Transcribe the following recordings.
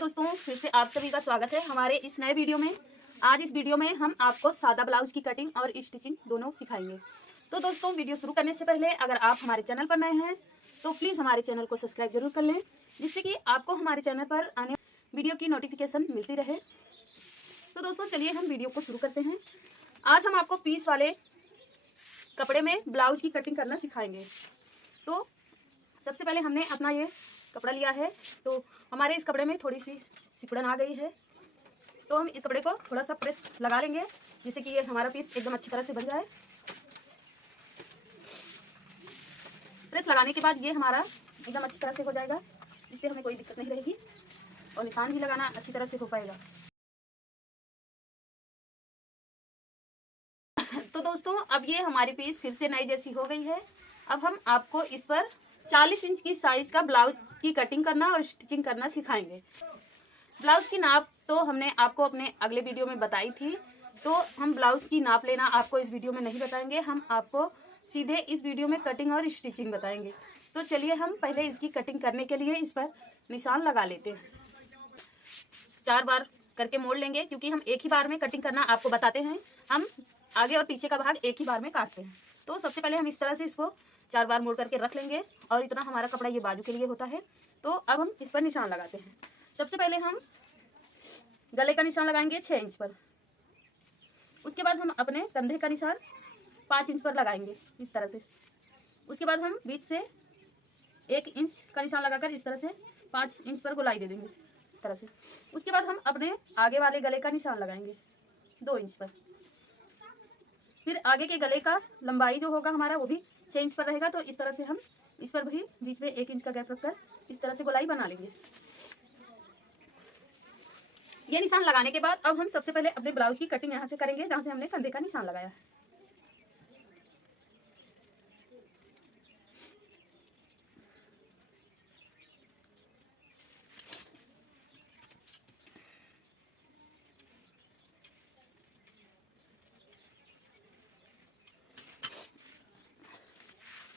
दोस्तों, फिर से आप सभी का स्वागत है हमारे इस नए वीडियो में। आज इस वीडियो में हम आपको सादा ब्लाउज की कटिंग और स्टिचिंग दोनों सिखाएंगे। तो दोस्तों, वीडियो शुरू करने से पहले अगर आप हमारे चैनल पर नए हैं तो प्लीज़ हमारे चैनल को सब्सक्राइब जरूर कर लें, जिससे कि आपको हमारे चैनल पर आने वीडियो की नोटिफिकेशन मिलती रहे। तो दोस्तों, चलिए हम वीडियो को शुरू करते हैं। आज हम आपको पीस वाले कपड़े में ब्लाउज की कटिंग करना सिखाएंगे। तो सबसे पहले हमने अपना ये कपड़ा लिया है, तो हमारे इस कपड़े में थोड़ी सी सिकुड़न आ गई है, तो हम इस कपड़े को थोड़ा सा प्रेस लगा लेंगे, जिससे कि ये हमारा पीस एकदम अच्छी तरह से बन जाए। प्रेस लगाने के बाद ये हमारा एकदम अच्छी तरह से हो जाएगा, जिससे हमें कोई दिक्कत नहीं रहेगी और निशान भी लगाना अच्छी तरह से हो पाएगा। तो दोस्तों, अब ये हमारी पीस फिर से नई जैसी हो गई है। अब हम आपको इस पर 40 इंच की साइज का ब्लाउज की कटिंग करना और स्टिचिंग करना सिखाएंगे। ब्लाउज की नाप तो हमने आपको अपने अगले वीडियो में बताई थी, तो हम ब्लाउज की नाप लेना आपको इस वीडियो में नहीं बताएंगे, हम आपको सीधे इस वीडियो में कटिंग और स्टिचिंग बताएंगे। तो चलिए हम पहले इसकी कटिंग करने के लिए इस पर निशान लगा लेते हैं। 4 बार करके मोड़ लेंगे, क्योंकि हम एक ही बार में कटिंग करना आपको बताते हैं। हम आगे और पीछे का भाग एक ही बार में काटते हैं। तो सबसे पहले हम इस तरह से इसको 4 बार मोड़ करके रख लेंगे, और इतना हमारा कपड़ा ये बाजू के लिए होता है। तो अब हम इस पर निशान लगाते हैं। सबसे पहले हम गले का निशान लगाएंगे 6 इंच पर। उसके बाद हम अपने कंधे का निशान 5 इंच पर लगाएंगे इस तरह से। उसके बाद हम बीच से 1 इंच का निशान लगाकर इस तरह से 5 इंच पर गोलाई दे देंगे इस तरह से। उसके बाद हम अपने आगे वाले गले का निशान लगाएंगे 2 इंच पर। फिर आगे के गले का लंबाई जो होगा हमारा वो भी 6 इंच पर रहेगा, तो इस तरह से हम इस पर भी बीच में 1 इंच का गैप रखकर इस तरह से गोलाई बना लेंगे। ये निशान लगाने के बाद अब हम सबसे पहले अपने ब्लाउज की कटिंग यहाँ से करेंगे, जहाँ से हमने कंधे का निशान लगाया।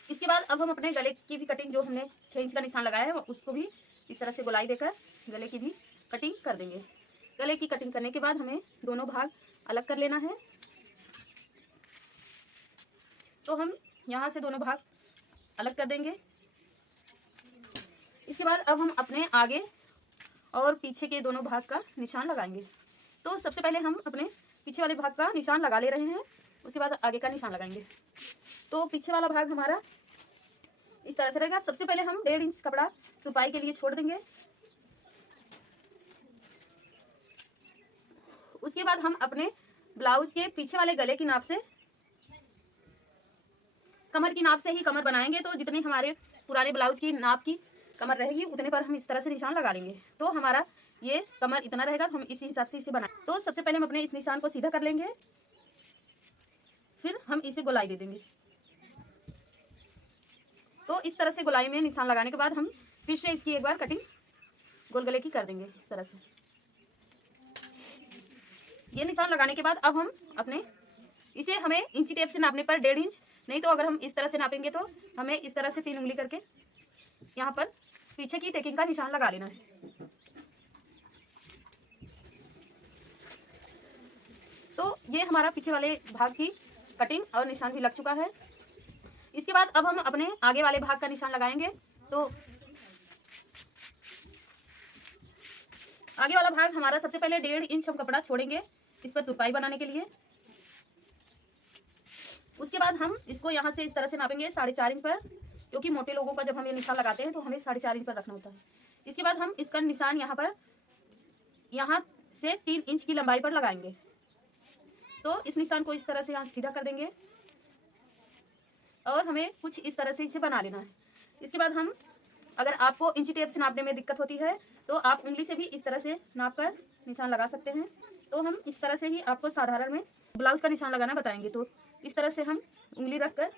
इसके बाद अब हम अपने गले की भी कटिंग, जो हमने 6 इंच का निशान लगाया है, उसको भी इस तरह से गोलाई देकर गले की भी कटिंग कर देंगे। गले की कटिंग करने के बाद हमें दोनों भाग अलग कर लेना है। तो हम यहाँ से दोनों भाग अलग कर देंगे। इसके बाद अब हम अपने आगे और पीछे के दोनों भाग का निशान लगाएंगे। तो सबसे पहले हम अपने पीछे वाले भाग का निशान लगा ले रहे हैं, उसके बाद आगे का निशान लगाएंगे। तो पीछे वाला भाग हमारा इस तरह से रहेगा। सबसे पहले हम 1.5 इंच कपड़ा तुरपाई के लिए छोड़ देंगे। उसके बाद हम अपने ब्लाउज के पीछे वाले गले की नाप से, कमर की नाप से ही कमर बनाएंगे। तो जितने हमारे पुराने ब्लाउज की नाप की कमर रहेगी उतने पर हम इस तरह से निशान लगा लेंगे। तो हमारा ये कमर इतना रहेगा, तो हम इसी हिसाब से इसे बनाएं। तो सबसे पहले हम अपने इस निशान को सीधा कर लेंगे, फिर हम इसे गोलाई दे देंगे। तो इस तरह से गोलाई में निशान लगाने के बाद हम फिर से इसकी एक बार कटिंग गोल गले की कर देंगे इस तरह से। ये निशान लगाने के बाद अब हम अपने इसे हमें इंची टेप से नापने पर 1.5 इंच, नहीं तो अगर हम इस तरह से नापेंगे तो हमें इस तरह से 3 उंगली करके यहाँ पर पीछे की टेकिंग का निशान लगा लेना है। तो ये हमारा पीछे वाले भाग की कटिंग और निशान भी लग चुका है। इसके बाद अब हम अपने आगे वाले भाग का निशान लगाएंगे। तो आगे वाला भाग हमारा सबसे पहले 1.5 इंच हम कपड़ा छोड़ेंगे इस पर तुरपाई बनाने के लिए। उसके बाद हम इसको यहाँ से इस तरह से नापेंगे 4.5 इंच पर, क्योंकि मोटे लोगों का जब हम ये निशान लगाते हैं तो हमें 4.5 इंच पर रखना होता है। इसके बाद हम इसका निशान यहाँ से 3 इंच की लंबाई पर लगाएंगे। तो इस निशान को इस तरह से यहाँ सीधा कर देंगे और हमें कुछ इस तरह से इसे बना लेना है। इसके बाद हम, अगर आपको इंची टेप से नापने में दिक्कत होती है तो आप उंगली से भी इस तरह से नाप कर निशान लगा सकते हैं। तो हम इस तरह से ही आपको साधारण में ब्लाउज का निशान लगाना बताएंगे। तो इस तरह से हम उंगली रख कर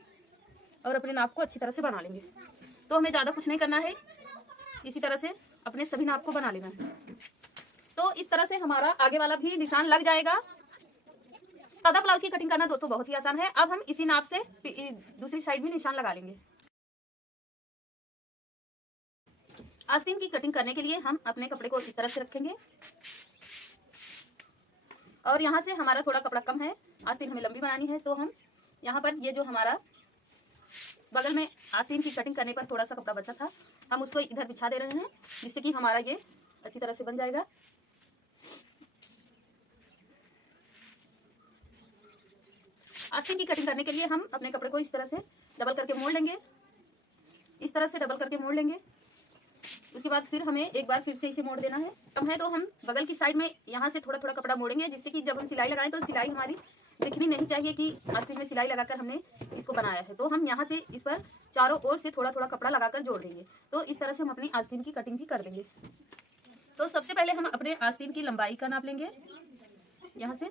और अपने नाप को अच्छी तरह से बना लेंगे। तो हमें ज़्यादा कुछ नहीं करना है, इसी तरह से अपने सभी नाप को बना लेना है। तो इस तरह से हमारा आगे वाला भी निशान लग जाएगा। सादा ब्लाउज की कटिंग करना दोस्तों बहुत ही आसान है। अब हम इसी नाप से दूसरी साइड भी निशान लगा लेंगे। आस्तीन की कटिंग करने के लिए हम अपने कपड़े को इस तरह से रखेंगे और यहाँ से हमारा थोड़ा कपड़ा कम है, आस्तीन हमें लंबी बनानी है, तो हम यहाँ पर ये जो हमारा बगल में आस्तीन की कटिंग करने पर थोड़ा सा कपड़ा बचा था, हम उसको इधर बिछा दे रहे हैं जिससे कि हमारा ये अच्छी तरह से बन जाएगा। आस्तीन की कटिंग करने के लिए हम अपने कपड़े को इस तरह से डबल करके मोड़ लेंगे, इस तरह से डबल करके मोड़ लेंगे। उसके बाद फिर हमें एक बार फिर से इसे मोड़ देना है। कम है तो हम बगल की साइड में यहाँ से थोड़ा थोड़ा कपड़ा मोड़ेंगे जिससे कि जब हम सिलाई लगाएं तो सिलाई हमारी दिखनी नहीं चाहिए कि आस्तीन में सिलाई लगाकर हमने इसको बनाया है। तो हम यहाँ से इस पर चारों ओर से थोड़ा थोड़ा कपड़ा लगाकर जोड़ देंगे। तो इस तरह से हम अपनी आस्तीन की कटिंग भी कर देंगे। तो सबसे पहले हम अपने आस्तीन की लंबाई का नाप लेंगे, यहाँ से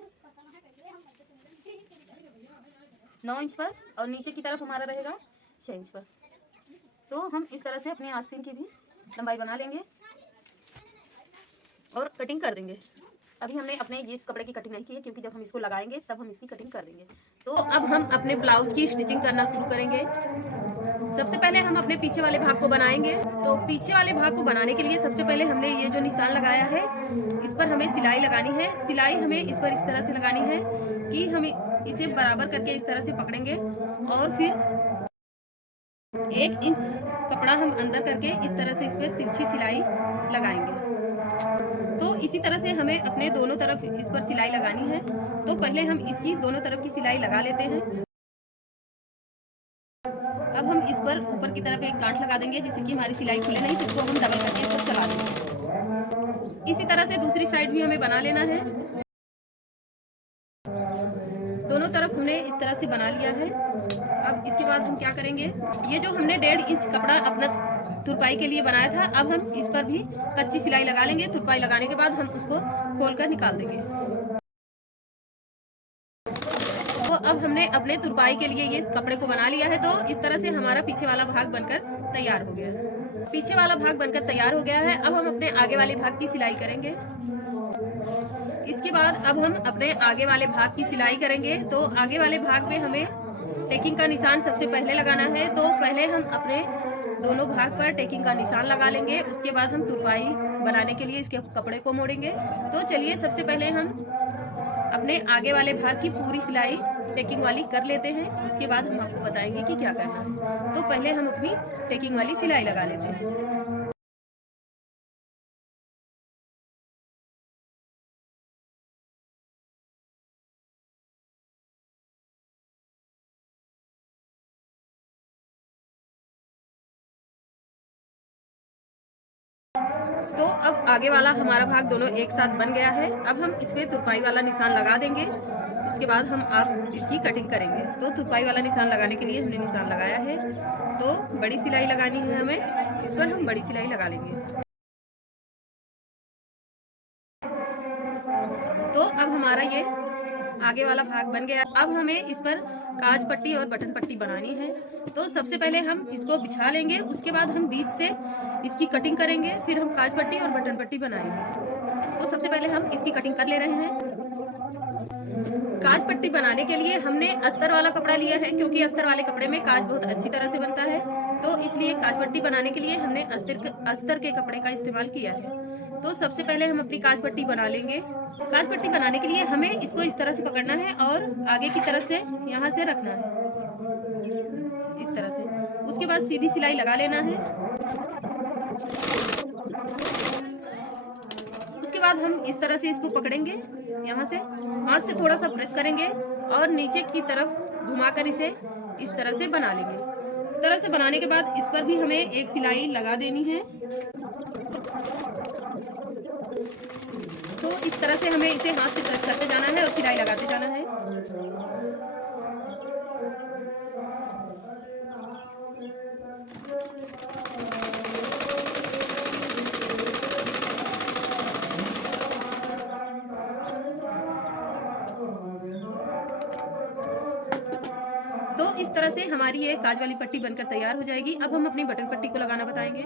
9 इंच पर और नीचे की तरफ हमारा रहेगा 6 इंच पर। तो हम इस तरह से अपनी आस्तीन की भी लंबाई बना लेंगे और कटिंग कर देंगे। अभी हमने अपने ये इस कपड़े की कटिंग नहीं की है क्योंकि जब हम इसको लगाएंगे तब हम इसकी कटिंग कर देंगे। तो अब हम अपने ब्लाउज की स्टिचिंग करना शुरू करेंगे। सबसे पहले हम अपने पीछे वाले भाग को बनाएंगे। तो पीछे वाले भाग को बनाने के लिए सबसे पहले हमने ये जो निशान लगाया है इस पर हमें सिलाई लगानी है। सिलाई हमें इस पर इस तरह से लगानी है कि हम इसे बराबर करके इस तरह से पकड़ेंगे और फिर 1 इंच कपड़ा हम अंदर करके इस तरह से इस पर तिरछी सिलाई लगाएंगे। तो इसी तरह से हमें अपने दोनों तरफ इस पर सिलाई लगानी है। तो पहले हम इसकी दोनों तरफ की सिलाई लगा लेते हैं। अब हम इस पर ऊपर की तरफ एक गांठ लगा देंगे जिससे कि हमारी सिलाई खुले नहीं, जिसको हम डबल करके इसको चला देंगे। इसी तरह से दूसरी साइड भी हमें बना लेना है। दोनों तरफ हमने इस तरह से बना लिया है। अब इसके बाद हम क्या करेंगे, ये जो हमने 1.5 इंच कपड़ा अपना तुरपाई के लिए बनाया था, अब हम इस पर भी कच्ची सिलाई लगा लेंगे। तुरपाई लगाने के बाद हम उसको खोलकर निकाल देंगे। तो अब हमने अपने तुरपाई के लिए ये इस कपड़े को बना लिया है। तो इस तरह से हमारा पीछे वाला भाग बनकर तैयार हो गया है। पीछे वाला भाग बनकर तैयार हो गया है। अब हम अपने आगे वाले भाग की सिलाई करेंगे। इसके बाद अब हम अपने आगे वाले भाग की सिलाई करेंगे। तो आगे वाले भाग में हमें टेकिंग का निशान सबसे पहले लगाना है। तो पहले हम अपने दोनों भाग पर टेकिंग का निशान लगा लेंगे। उसके बाद हम तुरपाई बनाने के लिए इसके कपड़े को मोड़ेंगे। तो चलिए सबसे पहले हम अपने आगे वाले भाग की पूरी सिलाई टेकिंग वाली कर लेते हैं। उसके बाद हम आपको बताएंगे कि क्या करना है। तो पहले हम अपनी टेकिंग वाली सिलाई लगा लेते हैं। तो अब आगे वाला हमारा भाग दोनों एक साथ बन गया है। अब हम इसमें तुरपाई वाला निशान लगा देंगे। उसके बाद हम आप इसकी कटिंग करेंगे। तो तुरपाई वाला निशान लगाने के लिए हमने निशान लगाया है। तो बड़ी सिलाई लगानी है हमें, इस पर हम बड़ी सिलाई लगा लेंगे। तो अब हमारा ये आगे वाला भाग बन गया। अब हमें इस पर काज पट्टी और बटन पट्टी बनानी है। तो सबसे पहले हम इसको बिछा लेंगे। उसके बाद हम बीच से इसकी कटिंग करेंगे, फिर हम काज पट्टी और बटन पट्टी बनाएंगे। तो सबसे पहले हम इसकी कटिंग कर ले रहे हैं। काज पट्टी बनाने के लिए हमने अस्तर वाला कपड़ा लिया है क्योंकि अस्तर वाले कपड़े में काज बहुत अच्छी तरह से बनता है। तो इसलिए काज पट्टी बनाने के लिए हमने अस्तर के कपड़े का इस्तेमाल किया है। तो सबसे पहले हम अपनी काज पट्टी बना लेंगे। काज पट्टी बनाने के लिए हमें इसको इस तरह से पकड़ना है और आगे की तरफ से यहाँ से रखना है इस तरह से। उसके बाद सीधी सिलाई लगा लेना है। उसके बाद हम इस तरह से इसको पकड़ेंगे, यहाँ से हाथ से थोड़ा सा प्रेस करेंगे और नीचे की तरफ घुमाकर इसे इस तरह से बना लेंगे। इस तरह से बनाने के बाद इस पर भी हमें एक सिलाई लगा देनी है। तो इस तरह से हमें इसे हाथ से प्रेस करते जाना है और सिलाई लगाते जाना है। तो इस तरह से हमारी ये काज वाली पट्टी बनकर तैयार हो जाएगी। अब हम अपनी बटन पट्टी को लगाना बताएंगे।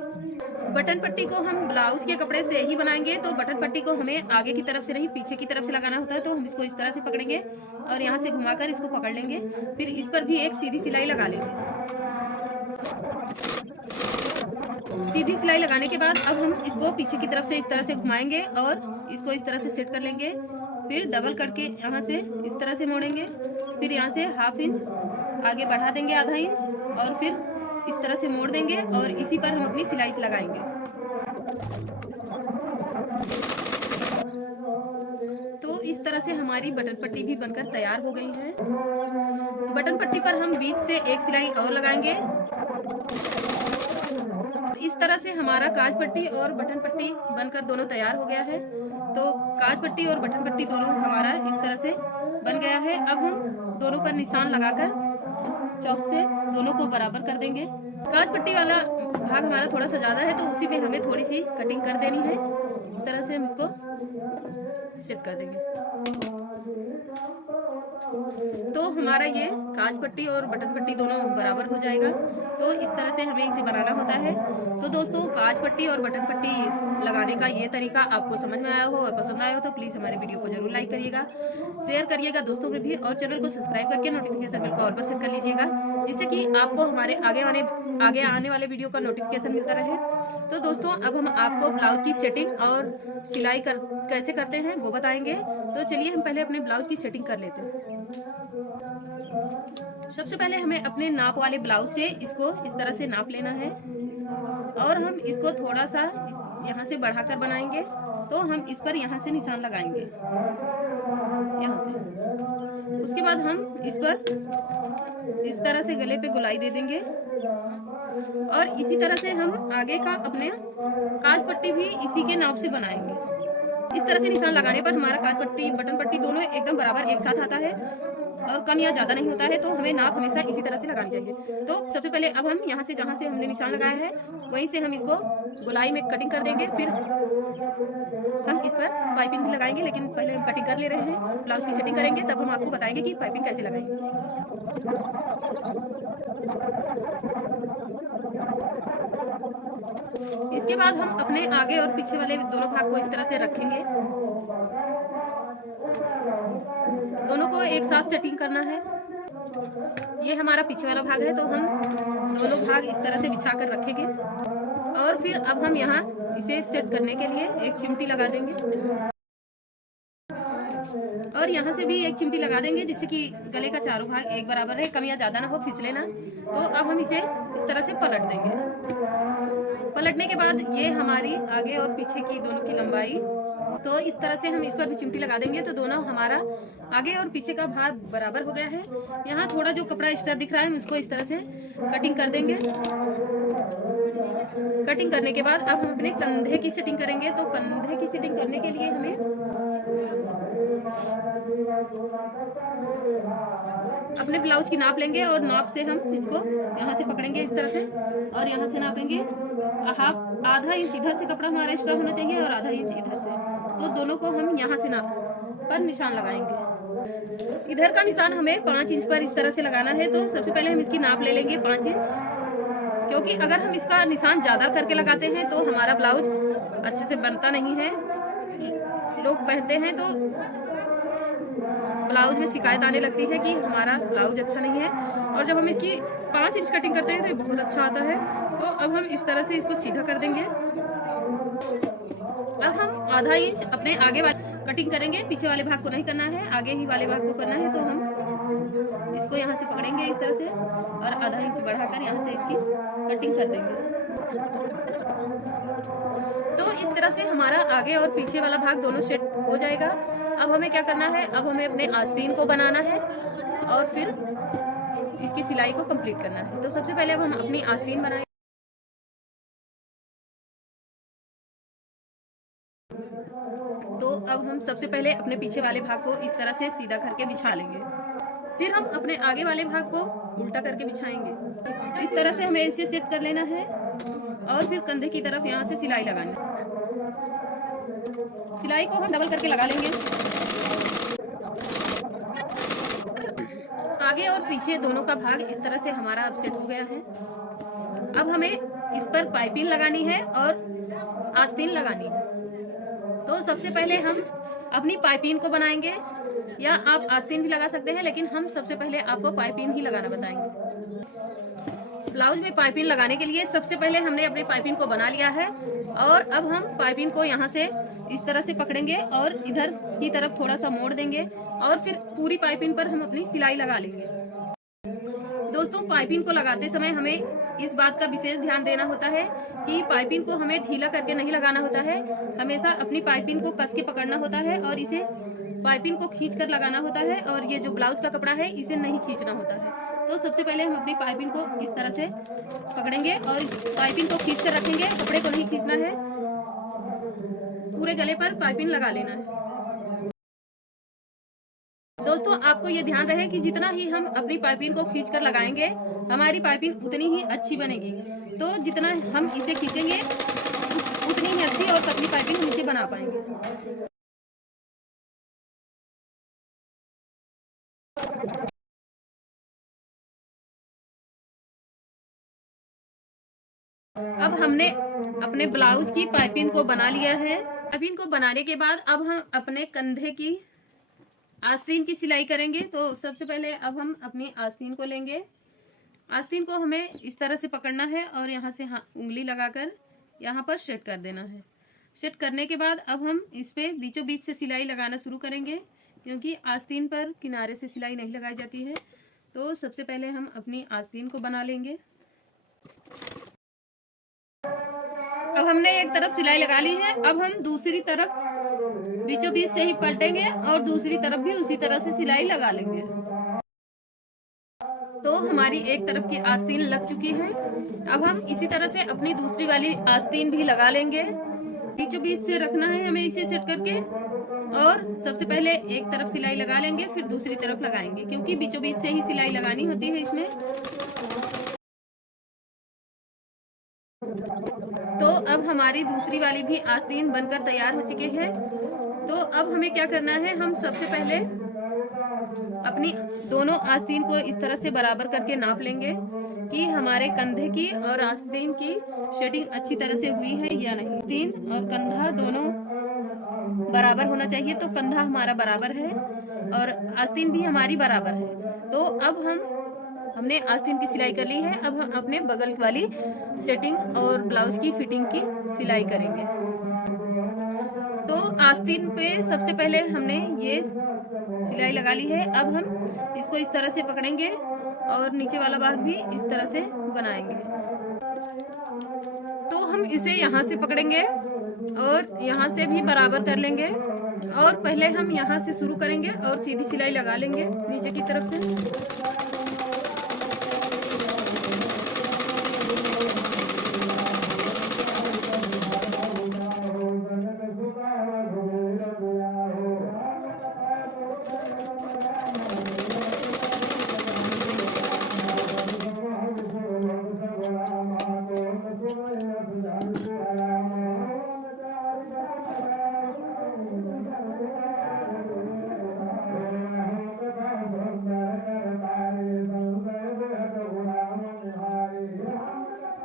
बटन पट्टी को हम ब्लाउज के कपड़े से ही बनाएंगे। तो बटन पट्टी को हमें आगे की तरफ से नहीं पीछे की तरफ से लगाना होता है। तो हम इसको इस तरह से पकड़ेंगे और यहाँ से घुमाकर इसको पकड़ लेंगे। फिर इस पर भी एक सीधी सिलाई लगा लेंगे। सीधी सिलाई लगाने के बाद अब हम इसको पीछे की तरफ से इस तरह से घुमाएंगे और इसको इस तरह से सेट कर लेंगे। फिर डबल करके यहाँ से इस तरह से मोड़ेंगे, फिर यहाँ से ½ इंच आगे बढ़ा देंगे, ½ इंच, और फिर इस तरह से मोड़ देंगे और इसी पर हम अपनी सिलाई लगाएंगे। तो इस तरह से हमारी बटन पट्टी भी बनकर तैयार हो गई है। बटन पट्टी पर हम बीच से एक सिलाई और लगाएंगे। इस तरह से हमारा काज पट्टी और बटन पट्टी बनकर दोनों तैयार हो गया है। तो काज पट्टी और बटन पट्टी दोनों हमारा इस तरह से बन गया है। अब हम दोनों पर निशान लगाकर चौक से दोनों को बराबर कर देंगे। काज पट्टी वाला भाग हमारा थोड़ा सा ज़्यादा है तो उसी पे हमें थोड़ी सी कटिंग कर देनी है। इस तरह से हम इसको सेट कर देंगे। तो हमारा ये काज पट्टी और बटन पट्टी दोनों बराबर हो जाएगा। तो इस तरह से हमें इसे बनाना होता है। तो दोस्तों, काज पट्टी और बटन पट्टी लगाने का ये तरीका आपको समझ में आया हो और पसंद आया हो तो प्लीज़ हमारे वीडियो को जरूर लाइक करिएगा, शेयर करिएगा दोस्तों में भी, और चैनल को सब्सक्राइब करके नोटिफिकेशन बेल को ऑल पर सेट कर लीजिएगा, जिससे कि आपको हमारे आगे आने वाले वीडियो का नोटिफिकेशन मिलता रहे। तो दोस्तों, अब हम आपको ब्लाउज की सेटिंग और सिलाई कैसे करते हैं वो बताएंगे। तो चलिए हम पहले अपने ब्लाउज की सेटिंग कर लेते हैं। सबसे पहले हमें अपने नाप वाले ब्लाउज से इसको इस तरह से नाप लेना है और हम इसको थोड़ा सा यहाँ से बढ़ाकर बनाएंगे। तो हम इस पर यहाँ से निशान लगाएंगे, यहाँ से। उसके बाद हम इस पर इस तरह से गले पे गोलाई दे देंगे और इसी तरह से हम आगे का अपने काज पट्टी भी इसी के नाप से बनाएंगे। इस तरह से निशान लगाने पर हमारा काज पट्टी बटन पट्टी दोनों एकदम बराबर एक साथ आता है और कम या ज़्यादा नहीं होता है। तो हमें नाप हमेशा इसी तरह से लगानी चाहिए। तो सबसे पहले अब हम यहाँ से जहाँ से हमने निशान लगाया है वहीं से हम इसको गोलाई में कटिंग कर देंगे। फिर हम इस पर पाइपिंग भी लगाएंगे, लेकिन पहले हम कटिंग कर ले रहे हैं, ब्लाउज की सेटिंग करेंगे, तब हम आपको बताएंगे कि पाइपिंग कैसे लगाएंगे। इसके बाद हम अपने आगे और पीछे वाले दोनों भाग को इस तरह से रखेंगे। दोनों को एक साथ सेटिंग करना है। ये हमारा पीछे वाला भाग है तो हम दोनों भाग इस तरह से बिछा कर रखेंगे और फिर अब हम यहाँ इसे सेट करने के लिए एक चिमटी लगा देंगे और यहाँ से भी एक चिमटी लगा देंगे, जिससे कि गले का चारों भाग एक बराबर है, कम या ज़्यादा ना हो, फिसले ना। तो अब हम इसे इस तरह से पलट देंगे। पलटने के बाद ये हमारी आगे और पीछे की दोनों की लंबाई, तो इस तरह से हम इस पर भी चिमटी लगा देंगे तो दोनों हमारा आगे और पीछे का भाग बराबर हो गया है। यहाँ थोड़ा जो कपड़ा एक्स्ट्रा दिख रहा है हम इसको इस तरह से कटिंग कर देंगे। कटिंग करने के बाद अब हम अपने कंधे की सेटिंग करेंगे। तो कंधे की सेटिंग करने के लिए हमें अपने ब्लाउज की नाप लेंगे और नाप से हम इसको यहाँ से पकड़ेंगे इस तरह से और यहाँ से नापेंगे ½ इंच इधर से कपड़ा हमारा एक्स्ट्रा होना चाहिए और ½ इंच इधर से। तो दोनों को हम यहाँ से नाप पर निशान लगाएंगे। इधर का निशान हमें 5 इंच पर इस तरह से लगाना है। तो सबसे पहले हम इसकी नाप ले लेंगे 5 इंच, क्योंकि अगर हम इसका निशान ज़्यादा करके लगाते हैं तो हमारा ब्लाउज अच्छे से बनता नहीं है। लोग पहनते हैं तो ब्लाउज में शिकायत आने लगती है कि हमारा ब्लाउज अच्छा नहीं है, और जब हम इसकी 5 इंच कटिंग करते हैं तो ये बहुत अच्छा आता है। तो अब हम इस तरह से इसको सीधा कर देंगे। अब हम ½ इंच अपने आगे वाले कटिंग करेंगे, पीछे वाले भाग को नहीं करना है, आगे ही वाले भाग को करना है। तो हम इसको यहाँ से पकड़ेंगे इस तरह से और ½ इंच बढ़ाकर यहाँ से इसकी कटिंग कर देंगे। तो इस तरह से हमारा आगे और पीछे वाला भाग दोनों सेट हो जाएगा। अब हमें क्या करना है, अब हमें अपने आस्तीन को बनाना है और फिर इसकी सिलाई को कंप्लीट करना है। तो सबसे पहले अब हम अपनी आस्तीन बनाएंगे। तो अब हम सबसे पहले अपने पीछे वाले भाग को इस तरह से सीधा करके बिछा लेंगे, फिर हम अपने आगे वाले भाग को उल्टा करके बिछाएंगे। इस तरह से हमें इसे सेट कर लेना है और फिर कंधे की तरफ यहाँ से सिलाई लगानी है। सिलाई को हम डबल करके लगा लेंगे। आगे और पीछे दोनों का भाग इस तरह से हमारा अब सेट हो गया है। अब हमें इस पर पाइपिंग लगानी है और आस्तीन लगानी है। तो सबसे पहले हम अपनी पाइपिंग को बनाएंगे, या आप आस्तीन भी लगा सकते हैं, लेकिन हम सबसे पहले आपको पाइपिंग ही लगाना बताएंगे। ब्लाउज में पाइपिंग लगाने के लिए सबसे पहले हमने अपनी पाइपिंग को बना लिया है और अब हम पाइपिंग को यहाँ से इस तरह से पकड़ेंगे और इधर की तरफ थोड़ा सा मोड़ देंगे और फिर पूरी पाइपिंग पर हम अपनी सिलाई लगा लेंगे। दोस्तों, पाइपिंग को लगाते समय हमें इस बात का विशेष ध्यान देना होता है कि पाइपिंग को हमें ढीला करके नहीं लगाना होता है। हमेशा अपनी पाइपिंग को कस के पकड़ना होता है और इसे पाइपिंग को खींचकर लगाना होता है और ये जो ब्लाउज का कपड़ा है इसे नहीं खींचना होता है। तो सबसे पहले हम अपनी पाइपिंग को इस तरह से पकड़ेंगे और इस पाइपिंग को खींच कर रखेंगे। कपड़े को नहीं खींचना है, पूरे गले पर पाइपिंग लगा लेना है। दोस्तों, आपको ये ध्यान रहे कि जितना ही हम अपनी पाइपिंग को खींचकर लगाएंगे हमारी पाइपिंग उतनी ही अच्छी बनेगी। तो जितना हम इसे खींचेंगे उतनी ही अच्छी और पतली पाइपिंग हम इसे बना पाएंगे। अब हमने अपने ब्लाउज की पाइपिंग को बना लिया है। पाइपिंग को बनाने के बाद अब हम अपने कंधे की आस्तीन की सिलाई करेंगे। तो सबसे पहले अब हम अपनी आस्तीन को लेंगे। आस्तीन को हमें इस तरह से पकड़ना है और यहाँ से उंगली लगाकर यहाँ पर सेट कर देना है। सेट करने के बाद अब हम इस पे बीचों बीच से सिलाई लगाना शुरू करेंगे, क्योंकि आस्तीन पर किनारे से सिलाई नहीं लगाई जाती है। तो सबसे पहले हम अपनी आस्तीन को बना लेंगे। अब हमने एक तरफ सिलाई लगा ली है, अब हम दूसरी तरफ बीचों बीच से ही पलटेंगे और दूसरी तरफ भी उसी तरह से सिलाई लगा लेंगे। तो हमारी एक तरफ की आस्तीन लग चुकी है। अब हम इसी तरह से अपनी दूसरी वाली आस्तीन भी लगा लेंगे। बीचों बीच से रखना है हमें इसे सेट करके, और सबसे पहले एक तरफ सिलाई लगा लेंगे फिर दूसरी तरफ लगाएंगे, क्योंकि बीचों बीच से ही सिलाई लगानी होती है इसमें। तो अब हमारी दूसरी वाली भी आस्तीन बनकर तैयार हो चुकी है। तो अब हमें क्या करना है, हम सबसे पहले अपनी दोनों आस्तीन को इस तरह से बराबर करके नाप लेंगे कि हमारे कंधे की और आस्तीन की सेटिंग अच्छी तरह से हुई है या नहीं। आस्तीन और कंधा दोनों बराबर होना चाहिए। तो कंधा हमारा बराबर है और आस्तीन भी हमारी बराबर है। तो अब हमने आस्तीन की सिलाई कर ली है। अब हम अपने बगल वाली सेटिंग और ब्लाउज की फिटिंग की सिलाई करेंगे। तो आस्तीन पे सबसे पहले हमने ये सिलाई लगा ली है। अब हम इसको इस तरह से पकड़ेंगे और नीचे वाला भाग भी इस तरह से बनाएंगे। तो हम इसे यहाँ से पकड़ेंगे और यहाँ से भी बराबर कर लेंगे, और पहले हम यहाँ से शुरू करेंगे और सीधी सिलाई लगा लेंगे नीचे की तरफ से।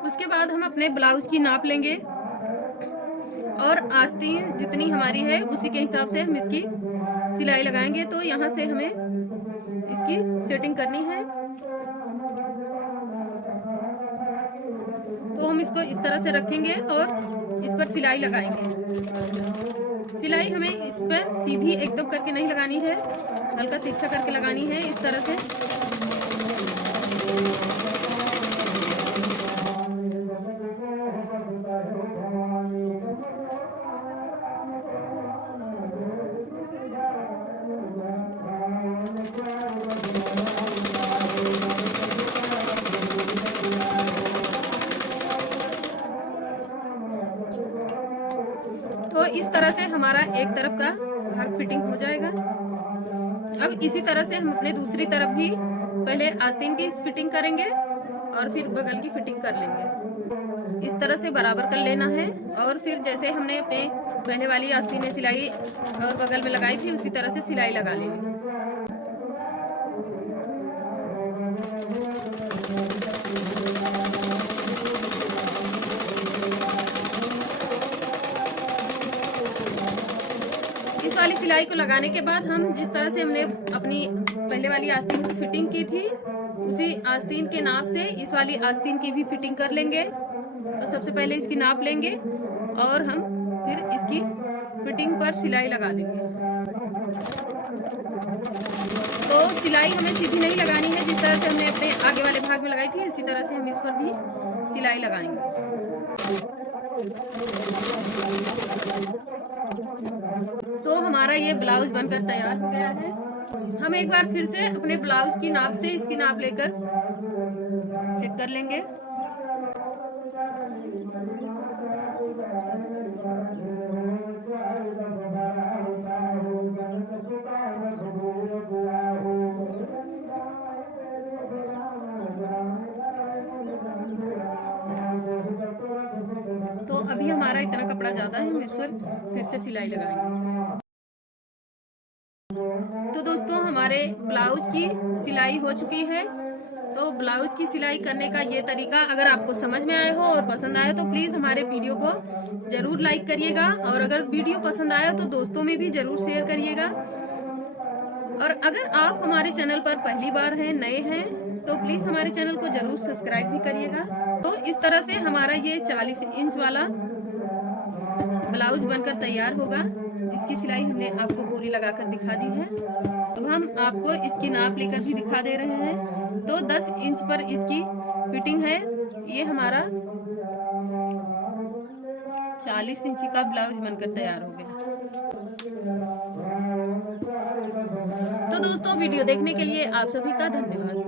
उसके बाद हम अपने ब्लाउज की नाप लेंगे और आस्तीन जितनी हमारी है उसी के हिसाब से हम इसकी सिलाई लगाएंगे। तो यहाँ से हमें इसकी सेटिंग करनी है। तो हम इसको इस तरह से रखेंगे और इस पर सिलाई लगाएंगे। सिलाई हमें इस पर सीधी एकदम करके नहीं लगानी है, हल्का तिरछा करके लगानी है इस तरह से। तो इस तरह से हमारा एक तरफ का भाग फिटिंग हो जाएगा। अब इसी तरह से हम अपने दूसरी तरफ भी पहले आस्तीन की फिटिंग करेंगे और फिर बगल की फिटिंग कर लेंगे। इस तरह से बराबर कर लेना है और फिर जैसे हमने अपने पहले वाली आस्तीन में सिलाई और बगल में लगाई थी उसी तरह से सिलाई लगा लेनी है। इस वाली सिलाई को लगाने के बाद हम जिस तरह से हमने अपनी पहले वाली आस्तीन की फिटिंग की थी उसी आस्तीन के नाप से इस वाली आस्तीन की भी फिटिंग कर लेंगे। तो सबसे पहले इसकी नाप लेंगे और हम फिर इसकी फिटिंग पर सिलाई लगा देंगे। तो सिलाई हमें सीधी नहीं लगानी है, जिस तरह से हमने अपने आगे वाले भाग में लगाई थी, इसी तरह से हम इस पर भी सिलाई लगाएंगे। तो हमारा ये ब्लाउज बनकर तैयार हो गया है। हम एक बार फिर से अपने ब्लाउज की नाप से इसकी नाप लेकर चेक कर लेंगे। तो अभी हमारा इतना कपड़ा ज्यादा है, हम इस पर फिर से सिलाई लगाएंगे। तो दोस्तों हमारे ब्लाउज की सिलाई हो चुकी है। तो ब्लाउज की सिलाई करने का ये तरीका अगर आपको समझ में आया हो और पसंद आया तो प्लीज हमारे वीडियो को जरूर लाइक करिएगा, और अगर वीडियो पसंद आया तो दोस्तों में भी जरूर शेयर करिएगा। और अगर आप हमारे चैनल पर पहली बार हैं, नए हैं, तो प्लीज हमारे चैनल को जरूर सब्सक्राइब भी करिएगा। तो इस तरह से हमारा ये 40 इंच वाला ब्लाउज बनकर तैयार होगा, जिसकी सिलाई हमने आपको पूरी लगाकर दिखा दी है। अब हम आपको इसकी नाप लेकर भी दिखा दे रहे हैं। तो 10 इंच पर इसकी फिटिंग है। ये हमारा 40 इंच का ब्लाउज बनकर तैयार हो गया। तो दोस्तों वीडियो देखने के लिए आप सभी का धन्यवाद।